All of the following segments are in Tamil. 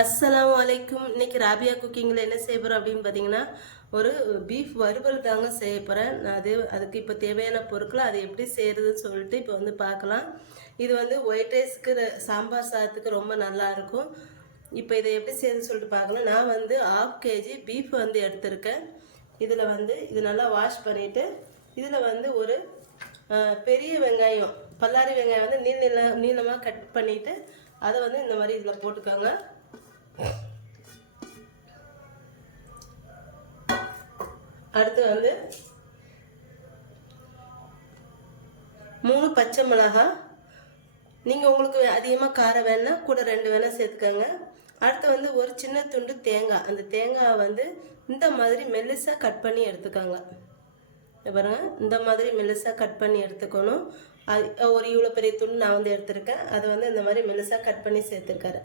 அஸ்ஸலாமு அலைக்கும். இன்னைக்கு ராபியா குக்கிங்கில் என்ன செய்ய போகிறோம் அப்படின்னு பார்த்தீங்கன்னா, ஒரு பீஃப் வறுவல் தாங்க செய்ய போகிறேன். நான் அதுக்கு இப்போ தேவையான பொருட்களை அதை எப்படி செய்கிறதுன்னு சொல்லிட்டு இப்போ வந்து பார்க்கலாம். இது வந்து ஒயிட் ரைஸ்க்கு சாம்பார் சாதத்துக்கு ரொம்ப நல்லாயிருக்கும். இப்போ இதை எப்படி செய்யறதுன்னு சொல்லிட்டு பார்க்கலாம். நான் வந்து 1/2 kg பீஃப் வந்து எடுத்திருக்கேன். இதில் வந்து இது நல்லா வாஷ் பண்ணிவிட்டு இதில் வந்து ஒரு பெரிய வெங்காயம், பல்லாரி வெங்காயம் வந்து நீளமாக கட் பண்ணிவிட்டு அதை வந்து இந்த மாதிரி இதில் போட்டுக்கோங்க. அடுத்து வந்து 3 பச்சை மிளகாய். நீங்கள் உங்களுக்கு அதிகமாக காரம் வேணா கூட 2 வேணா சேர்த்துக்கோங்க. அடுத்து வந்து ஒரு சின்ன துண்டு தேங்காய். அந்த தேங்காயை வந்து இந்த மாதிரி மெல்லிசாக கட் பண்ணி எடுத்துக்கோங்க. பாருங்க, இந்த மாதிரி மெல்லிசாக கட் பண்ணி எடுத்துக்கணும். ஒரு இவ்வளோ பெரிய துண்டு நான் வந்து எடுத்திருக்கேன். அதை வந்து இந்த மாதிரி மெல்லிசாக கட் பண்ணி சேர்த்துருக்காரு.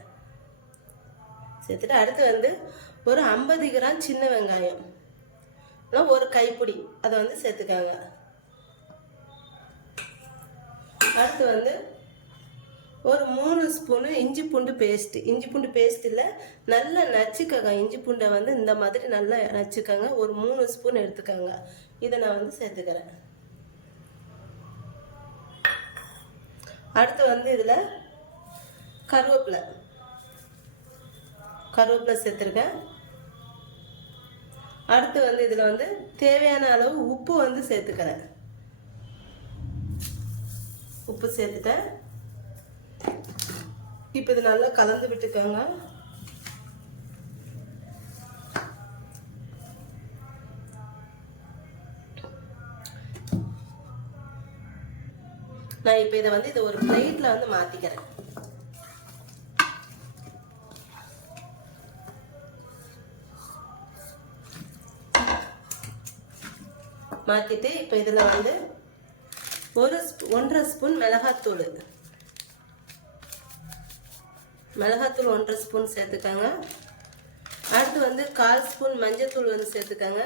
சேர்த்துட்டு அடுத்து வந்து ஒரு 50 கிராம் சின்ன வெங்காயம், ஒரு கைப்பிடி அதை வந்து சேர்த்துக்காங்க. அடுத்து வந்து ஒரு 3 ஸ்பூனு இஞ்சி பூண்டு பேஸ்ட் இல்லை, நல்லா நச்சுக்கங்க. இஞ்சி பூண்டை வந்து இந்த மாதிரி நல்லா நச்சுக்கங்க. ஒரு 3 ஸ்பூன் எடுத்துக்கோங்க. இதை நான் வந்து சேர்த்துக்கிறேன். அடுத்து வந்து இதில் கருவேப்பிலை சேர்த்துருக்கேன். அடுத்து வந்து இதில் வந்து தேவையான அளவு உப்பு வந்து சேர்த்துக்கிறேன். உப்பு சேர்த்துட்டேன். இப்போ இது நல்லா கலந்து விட்டுக்கோங்க. நான் இப்போ இதை வந்து ஒரு பிளேட்டில் வந்து மாற்றிக்கிறேன். மாற்றிட்டு இப்போ இதில் வந்து 1.5 ஸ்பூன் மிளகாத்தூள் 1.5 ஸ்பூன் சேர்த்துக்கோங்க. அடுத்து வந்து 1/4 ஸ்பூன் மஞ்சத்தூள் வந்து சேர்த்துக்கோங்க.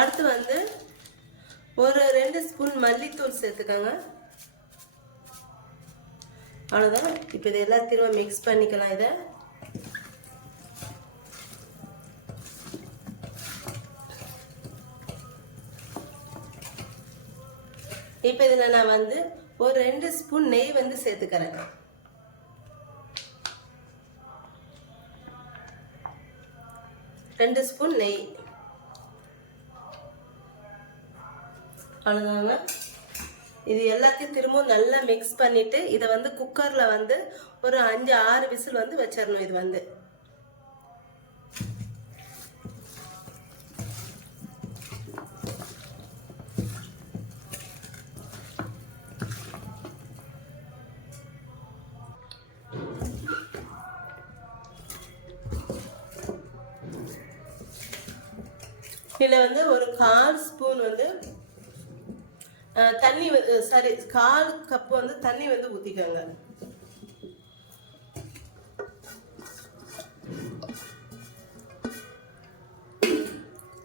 அடுத்து வந்து ஒரு 2 ஸ்பூன் மல்லித்தூள் சேர்த்துக்கோங்க. அவ்வளோதான். இப்போ இது எல்லாத்தையும் மிக்ஸ் பண்ணிக்கலாம். இதை இப்போ இதில் நான் வந்து ஒரு 2 ஸ்பூன் நெய் வந்து சேர்த்துக்கிறேன். நெய். அவ்வளோதாங்க. இது எல்லாத்தையும் திரும்பவும் நல்லா மிக்ஸ் பண்ணிட்டு இதை வந்து குக்கரில் வந்து ஒரு 5-6 விசில் வந்து வச்சிடணும். இது வந்து இதில் வந்து ஒரு 1/4 ஸ்பூன் வந்து தண்ணி, 1/4 கப் வந்து தண்ணி வந்து ஊற்றிக்கோங்க.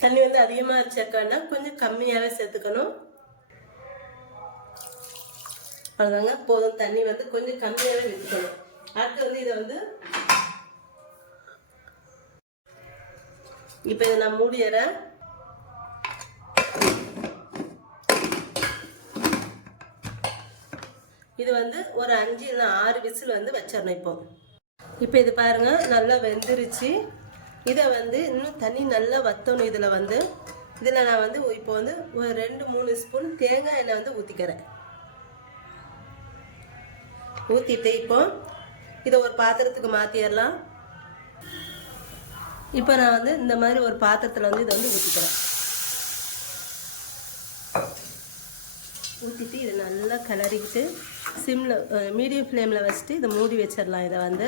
தண்ணி வந்து அதிகமாக இருச்சாக்கானா கொஞ்சம் கம்மியாகவே சேர்த்துக்கணும். அவ்வளோதாங்க, போதும். தண்ணி வந்து கொஞ்சம் கம்மியாகவே ஊற்றிக்கணும். அடுத்து வந்து இதை வந்து இப்போ இதை நான் மூடிடுறேன். இது வந்து ஒரு 5 இல்லை 6 விசில் வந்து வச்சிடணும். இப்போ இது பாருங்க, நல்லா வெந்துருச்சு. இதை வந்து இன்னும் தண்ணி நல்லா வற்றணும். இதில் நான் வந்து இப்போ வந்து ஒரு 2-3 ஸ்பூன் தேங்காய் எண்ணெய் வந்து ஊற்றிக்கிறேன். ஊற்றிட்டு இப்போ இதை ஒரு பாத்திரத்துக்கு மாற்றிடலாம். இப்போ நான் வந்து இந்த மாதிரி ஒரு பாத்திரத்தில் வந்து இதை வந்து ஊற்றிக்கிறேன். ஊற்றிட்டு இதை நல்லா கிளறிக்கிட்டு மீடியம் ஃப்ளேமில் வச்சுட்டு இதை மூடி வச்சிடலாம். இதை வந்து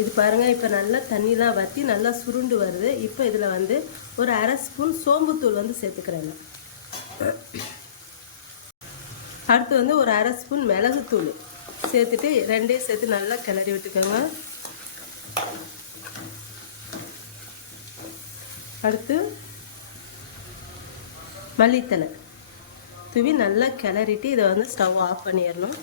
இது பாருங்கள், இப்போ நல்லா தண்ணிலாம் வற்றி நல்லா சுருண்டு வருது. இப்போ இதில் வந்து ஒரு 1/2 ஸ்பூன் சோம்புத்தூள் வந்து சேர்த்துக்கிறேன். அடுத்து வந்து ஒரு 1/2 ஸ்பூன் மிளகுத்தூள் சேர்த்துட்டு 2 சேர்த்து நல்லா கிளறி விட்டுக்கோங்க. அடுத்து மல்லித்தலை தூவி நல்லா கிளறிட்டு இதை வந்து ஸ்டவ் ஆஃப் பண்ணிடணும்.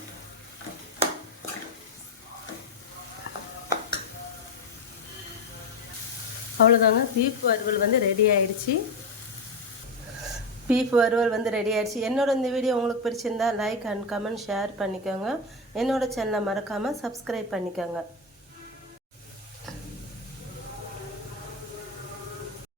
அவ்வளோதாங்க, பீஃப் வறுவல் வந்து ரெடி ஆயிடுச்சு. பீஃப் வறுவல் வந்து ரெடி ஆயிடுச்சு. என்னோட இந்த வீடியோ உங்களுக்கு பிடிச்சிருந்தா லைக் அண்ட் கமெண்ட் ஷேர் பண்ணிக்கோங்க. என்னோட சேனலை மறக்காமல் சப்ஸ்கிரைப் பண்ணிக்கோங்க.